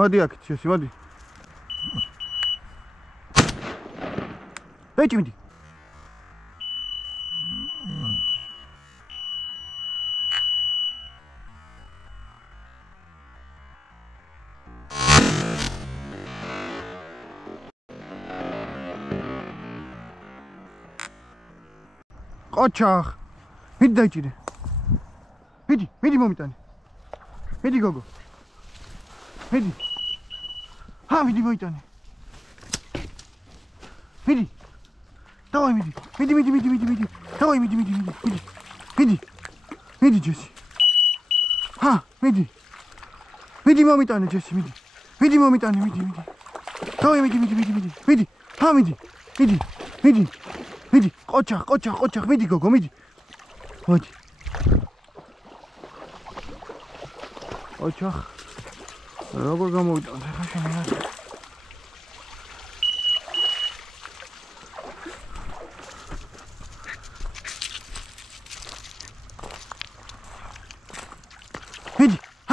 მოდი აქ შეში მოდი დაიჭი მიდი ოჩახ მიდი დაიჭირე მიდი მომიტანე მიდი გოგო მიდი მიდი მოიტანე მიდი დავაი მიდი დავაი მიდი ჯესი მიდი მომიტანე ჯესი მიდი მომიტანე დავაი მიდი ყოჩახ მიდი გოგო მიდი მოდი ოჩახ როგორ გამოვიტანე ხა შენ მიდი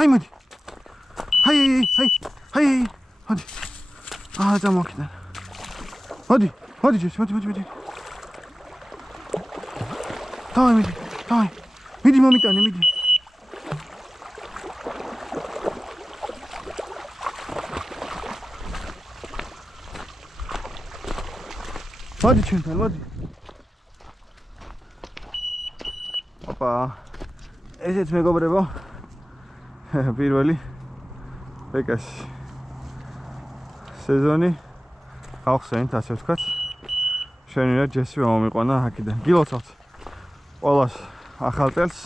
მოდი მოდი წამოხდა მოდი ჯეს მოდი დავაი მიდი მომიტანე მიდი მოდი ჩვენთან მოდი ოპა ესეც მეგობრებო პირველი ბეკასი სეზონი გავხსენით ასე ვთქვათ შენიერ ჯესი მომიყვანა აქედან გილოცავთ ყველას ახალ წელს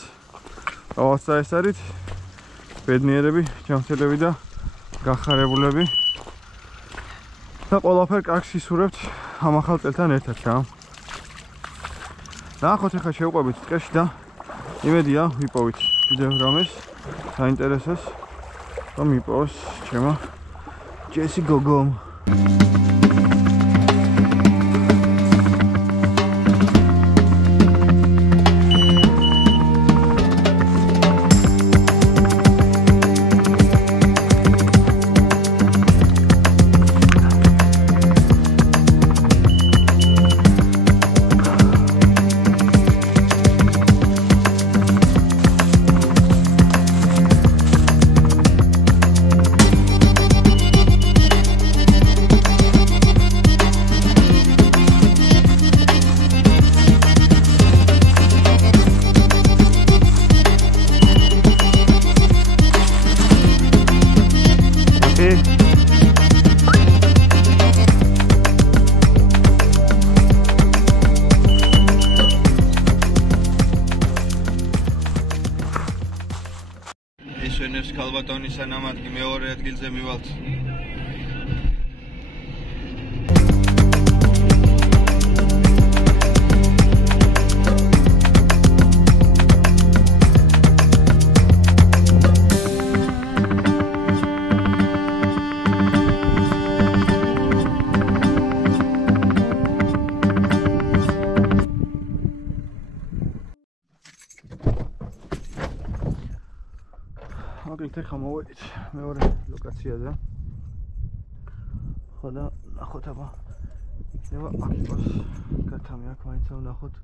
ყოველს წაესწარით ბედნიერები ჯანმრთელები და გახარებულები და ყველაფერ კარგს ისურვებთ ამ ახალ წელთან ერთად რა ნახოთ ახლა შევყვებით ტყეში და იმედია ვიპოვით კიდევ რამეს საინტერესოს რომ მიპოვოს ჩემო ჯესი გოგომ ესენებს ქალბატონის სანამატკი მეორე ადგილზე მივალთ ეხლა მოვედით მეორე ლოკაციაზე. ხო და ნახოთ აბა იქნება აქ იყოს გათამი აქ მაინც ვნახოთ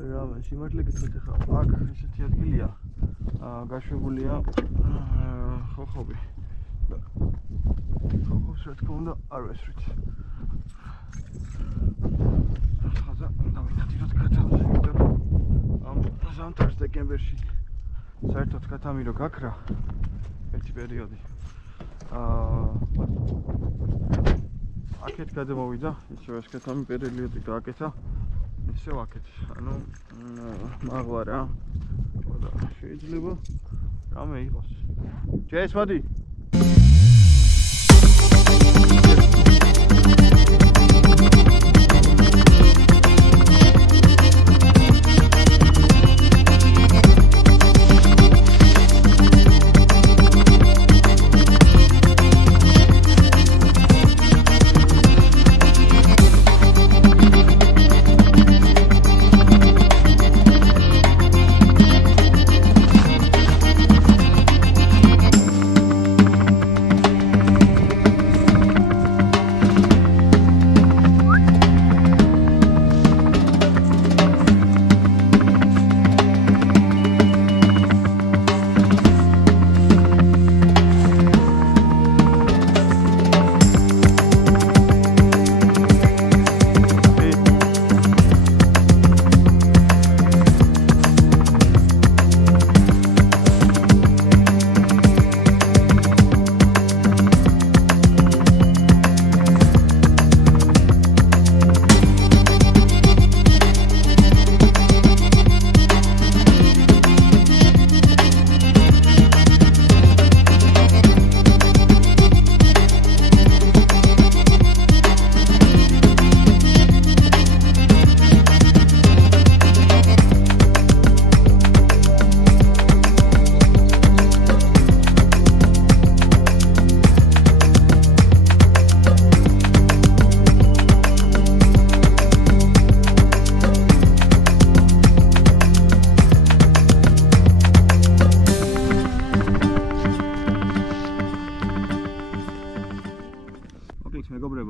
რა სიმართლე გითხრათ ეხლა აქ ესეთი ადგილია გაშვებულია ხოხობი და ხოხობს რა თქმა უნდა არ ვესვრით ხაზა დავინადიროთ გათამზე იმიტომ ამ ზამთარს დეკემბერში საერთოდ გათამი რო გაქრა ერთი პერიოდი აქეთ გადმოვიდა ისევ ეს გათამი პერიოდი გააკეთა ისევ აქეთ ანუ მაღლა რა და შეიძლება რამე იყოს ჯეს მოდი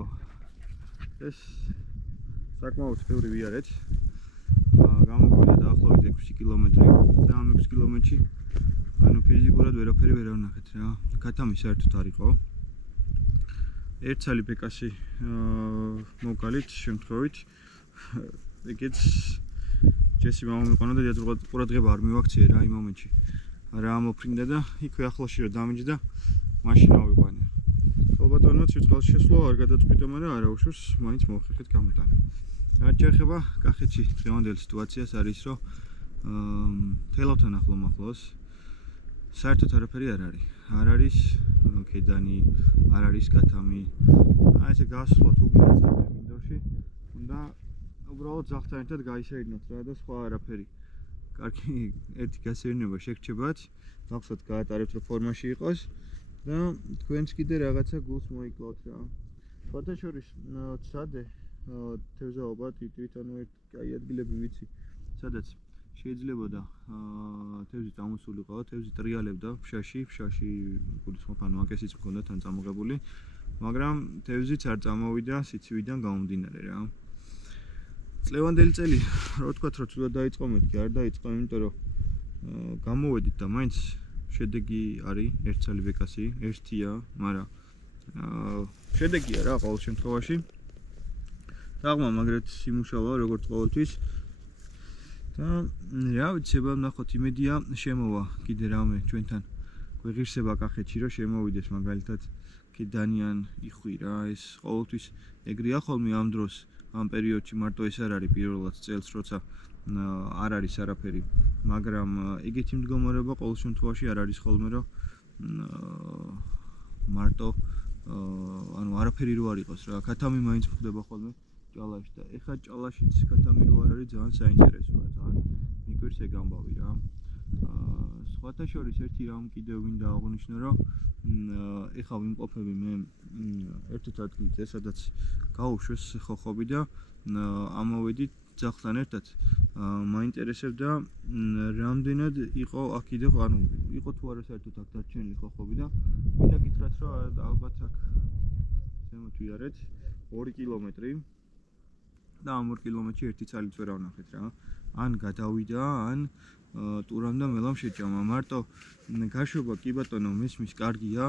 მეგობრებო, ეს საკმაოდ ბევრი ვიარეთ. გამოგვივიდა დაახლოებით 6 კილომეტრი და ამ 6 კილომეტრში ანუ ფიზიკურად ვერაფერი ვერ ავნახეთ რა. ქათამი საერთოდ არ იყო. ერთ ცალი ბეკასი მოვგალით შემთხვევით. ეგეც ჯესი მამა მიყონა და ყურადღება არ მივაქციე რა იმ მომენტში. რა ამოფრინდა და იქვე ახლოში რომ დამიჯდა, მაშინ ავიყვანე. ალბათონაც სიწყალში შესვლა არ გადაწყვიტა, მაგრამ არა უშავს, მაინც მოვხერხეთ გამოტანა. რაც შეეხება კახეთში დღევანდელ სიტუაციას არის რომ თელავთან ახლოს საერთოდ არაფერი არ არის. არ არის ქედანი, არ არის კათამი. აი ესე გასვლა თუ გინდა მინდორში, უნდა უბრალოდ ძაღლთან ერთად გაისეირნოთ რა და სხვა არაფერი. კარგი ერთი გასეირნება შეგრჩებათ, მახსოვთ გაატარებთ რომ ფორმაში იყოს და თქვენც კიდე რაღაცა გულს მოიკლოთ რა. სხვათა შორის ცადე თევზაობა თვითონ აი ადგილები ვიცი, სადაც შეიძლებოდა თევზი წამოსულიყო, თევზი ტრიალებდა ფშაში გულისხმობ ანუ აკესიც მქონდა თან წამოღებული, მაგრამ თევზიც არ წამოვიდა სიცივიდან გამომდინარე რა. წლევანდელი წელი რა ვთქვათ რომ ცუდად დაიწყო, მეთქი არ დაიწყო, იმიტომ რომ გამოვედით და მაინც შედეგი არის ერთ ცალი ბეკასი, ერთია, მაგრამ შედეგია რა ყოველ შემთხვევაში. დაღმა მაგრად იმუშავა როგორც ყოველთვის. და რა ვიცი, ნახოთ იმედია შემოვა კიდე რამე ჩვენთან გვეღირსება კახეთში რომ შემოვიდეს მაგალითად ქედანიან იხვი რა, ეს ყოველთვის ეგრეა ხოლმე ამ დროს ამ პერიოდში მარტო ეს არ არის პირველად წელს როცა არ არის არაფერი, მაგრამ ეგეთი მდგომარეობა ყოველ შემთხვევაში არ არის ხოლმე რომ მარტო ანუ არაფერი რო არ იყოს რა, ქათამი მაინც ხდება ხოლმე ჭალაში და ეხლა ჭალაშიც ქათამი რო არ არის ძალიან საინტერესოა, ძალიან მიკვირს ეგ ამბავი რა. სხვათა შორის ერთი რამ კიდევ მინდა აღვნიშნო რომ ეხლა ვიმყოფები მე ერთ ადგილზე, სადაც გაუშვეს ხოხობი და ამოვედით ძაღლთან ერთად. მაინტერესებდა რამდენად იყო აქ კიდევ ანუ იყო თუ არა საერთოდ აქ დარჩენილი ხოხობი და მინდა გითხრათ რომ ალბათ აქ ზემოთ ვიარეთ 2 კილომეტრი და ამ 2 კილომეტრში ერთი ცალიც ვერ ავნახეთ რა. ან გადავიდა, ან ტურამ და მელამ შეჭამა. მარტო გაშვება კი ბატონო მესმის კარგია.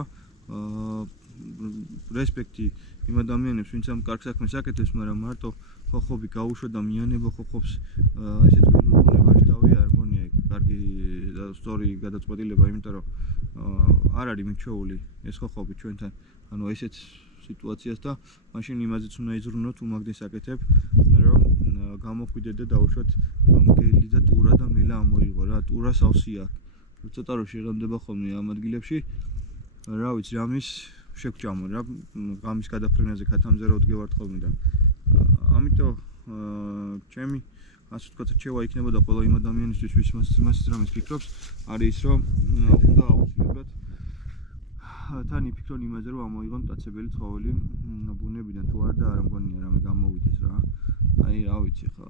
რესპექტი იმ ადამიანებს, ვინც ამ კარგ საქმეს აკეთებს, მაგრამ მარტო ხოხობი გაუშვა და მიანება ხოხობს ესეთ ველურებაში დავია, არ მგონია ეგ კარგი და სწორი გადაწყვეტილება, იმიტომ რომ არ არის მიჩვეული ეს ხოხობი ჩვენთან. ანუ ესეთ სიტუაციას და მაშინ იმაზეც უნდა იზრუნოთ თუ მაგდეს აკეთებ, რომ გამოხვიდე და დავუშვათ მგელი და ტურა და მელა ამოიღო რა, ტურა სავსე აქვს. ცოტა რომ შეღებდება ხოლმე ამ ადგილებში, რა ვიცი, რამის შეგვჭამო რა, ღამის გადაფრენაზე ქათამზე რო ვდგევართ ხოლმე და ამიტომ ჩემი ასე ვთქვათ რჩევა იქნებოდა ყველა იმ ადამიანისთვის, ვის მას რამეს ფიქრობს, არის ის რომ უნდა აუცილებლად თან იფიქრონ იმაზე რომ ამოიღონ მტაცებელი ცხოველი ბუნებიდან თუ არ და არ მგონია რამე გამოვიდეს რა. აი რა ვიცი ხა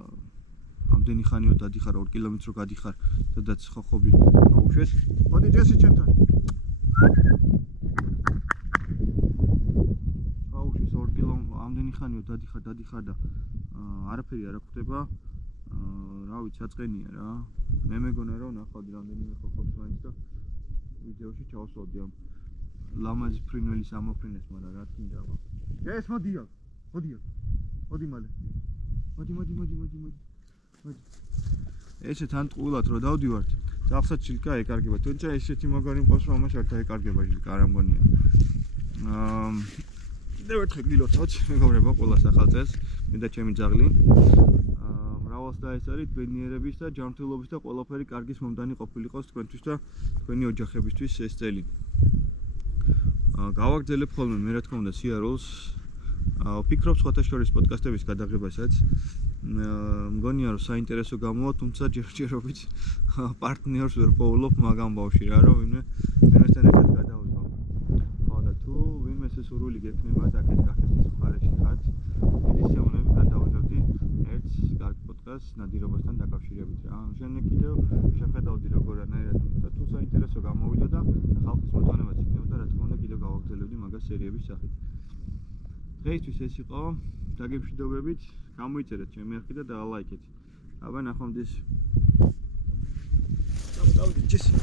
ამდენი ხანიო დადიხარ 2 კილომეტრს რო გადიხარ, სადაც ხოხობი გაუშვეს. მოდი ჯესი ჩემთან. გაუშვეს 2 კილომეტრი, ამდენი ხანიო დადიხარ და არაფერი არ ხდება. რა ვიცი, აწყენია რა. მე მეგონა რომ ნახავდი რამდენიმე ხოხობს მაინც და ვიდეოში ჩავსვავდი ამ ლამაზი ფრინველის ამოფრინეს, მაგრამ რა თქმა უნდა. ეს მოდია. მოდი მალე. მოდი. ესე თან ტყუილად რო დავდივართ, ძაღლსაც შილკა ეკარგება. თუმცა ესეთი მაგარი მყავს რომ ამას არ დაეკარგება შილკა, არ ამგონია. კიდევ ერთხელ გილოცავთ მეგობრებო ყველა ახალწელს, მე და ჩემი ძაღლი. მრავალს და ეს არის ბედნიერების და ჯანმრთელობის და ყველაფერი კარგის მომდანი ყოფილიყოს თქვენთვის და თქვენი ოჯახებისთვის ეს წელი. გავაგრძელებ ხოლმე მე რა თქმა უნდა სიარულს. ვფიქრობ სხვათა შორის პოდკასტების გადაღებასაც. მგონია რომ საინტერესო გამოვა, თუმცა ჯერჯერობით პარტნიორს ვერ პოულობ მაგ ამბავში რა, რომ ვინმესთან ერთად გადავიღო. ხო და თუ ვინმე სურვილი გექნება აქეთ კახეთის მხარეში ხართ, დიდი სიამოვნებით გადავიღებდი ერთ კარგ პოდკასტს ნადირობასთან დაკავშირებით რა. შემდეგ კიდევ შეხედავდი როგორანაირად და თუ საინტერესო გამოვიდა და ხალხის მოწონებაც იქნებოდა, რა თქმა უნდა კიდევ გავაგრძელებდი მაგას სერიების სახით. დღეისთვის ეს იყო დაგემშვიდობებით, გამოიწერეთ ჩემი არხი და დაალაიქეთ. აბა ნახვამდის. Давайте, честно.